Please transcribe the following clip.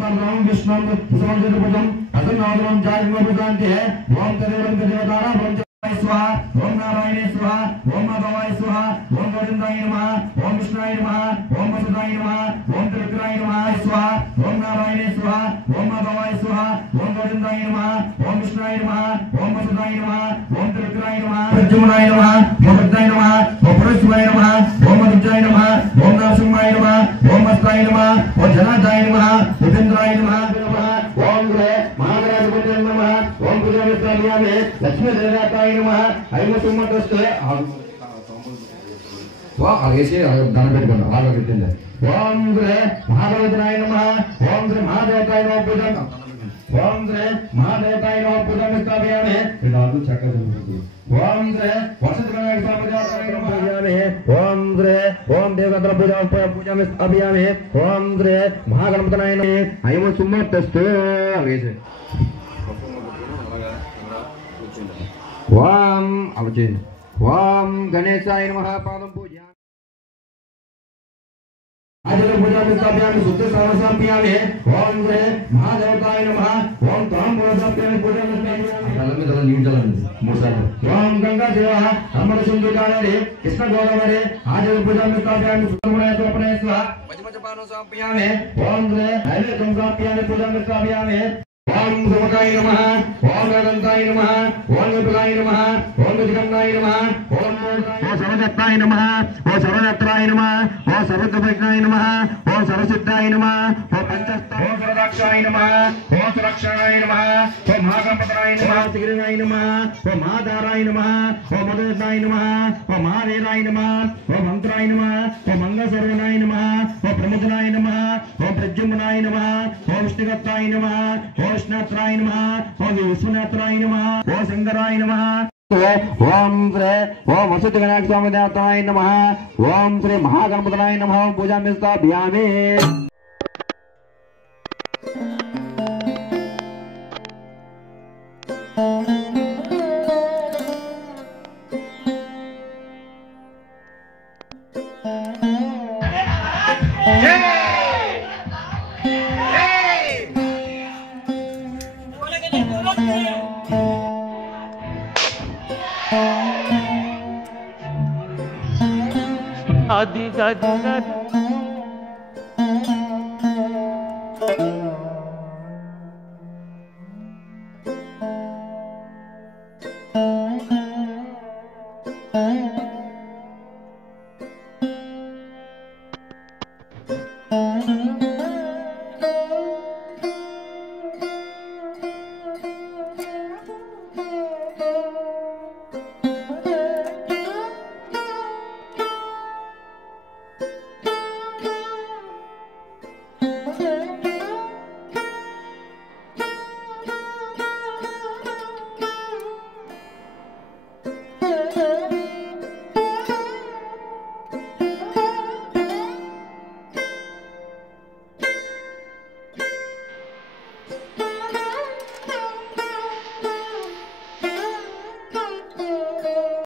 परम विष्णु सुसंजनपुजम असन्नादरम जागृतपुजान्ते ओम तदेवं तदेवतारा ओम स्वाहा ओम नारायणे स्वाहा ओम माधवाय स्वाहा ओम गोविंदाय नमः ओम विष्णुवाय नमः ओम वसुदेवाय नमः ओम त्रिविक्रमाय नमः स्वाहा ओम नारायणे स्वाहा ओम माधवाय स्वाहा ओम गोविंदाय नमः ओम विष्णुवाय नमः ओम वसुदेवाय नमः ओम त्रिविक्रमाय नमः प्रद्युम्नाय नमः ओम भद्राय नमः ओम पुरुषवाय नमः ओम मधुजाय नमः ओम नरसिंहाय नमः ओम मस्ताय नमः ओम जनार्दनाय नमः उपेन्द्राय नमः ओम महागणाधिपतये नमः ओम पूजामित्राय लक्ष्मी देवताय नमः ఐమ సుమ్మటస్తే వా అగేసి దాన పెట్టుకున్నా బాగా పెట్టింది ఓం గ్రే మహాదేవతాయ నమః ఓం గ్రే మహాదేవతాయ నమః పూజం ఓం గ్రే మహాదేవతాయ నమః పూజం స్థాపయామి ఇదాదు చక్కగా ఓం గ్రే వసతగణాయ స్వామిదేవతాయ నమః పూజయామి ఓం గ్రే ఓం దేవతల పూజం స్థాపయామి ఓం గ్రే మహాగణపతనాయ నమః ఐమ సుమ్మటస్తే అగేసి ओम अवचिन ओम गणेशाय नमः पादं पूजयामि आजल पूजा में स्थापयामि शुद्ध सर्वसमर्पयामि ओम ग्रे महादेवताय नमः ओम ताम पूजामि पूजा में स्थापयामि जल में जल नीम जल मूसा ओम गंगा देवा अमर सिंधु काले कृष्ण गोदावरी आजल पूजा में स्थापयामि सुतमुनाय तोपने स्वाहा वजमज पानो स्थापयामि ओम ग्रे नैवेद्यं स्थापयामि पूजा में स्थापयामि ओम समकाय नमः ओम अनंताय नमः ओम विपुलाय नमः ओम विजगन्नाय नमः ओम सर्वदत्ताय नमः ओम सर्वदत्ताय नमः ओम सर्वदत्ताय नमः ओम सर्वसिद्धाय नमः ओम पंचस्ताय ओम सर्वदाक्षाय नमः ओम सुरक्षाय नमः ओम महागणपतये नमः तिगिरनाय नमः ओम महाधाराय नमः ओम मधुदाय नमः ओम महावीराय नमः ओम मंत्राय नमः ओम मंगलसर्वनाय नमः ओम प्रमुदनाय नमः ओम प्रद्युम्नाय नमः ओम विष्णुदत्ताय नमः ओम कृष्णात्राय नमः ओम विश्वनाथाय नमः ओम शंकराय नमः ओम श्री ओम वसुदेवाय स्वामिदेवताय नमः ओम श्री महागणपतये नमः पूजा में स्थापयामि आदि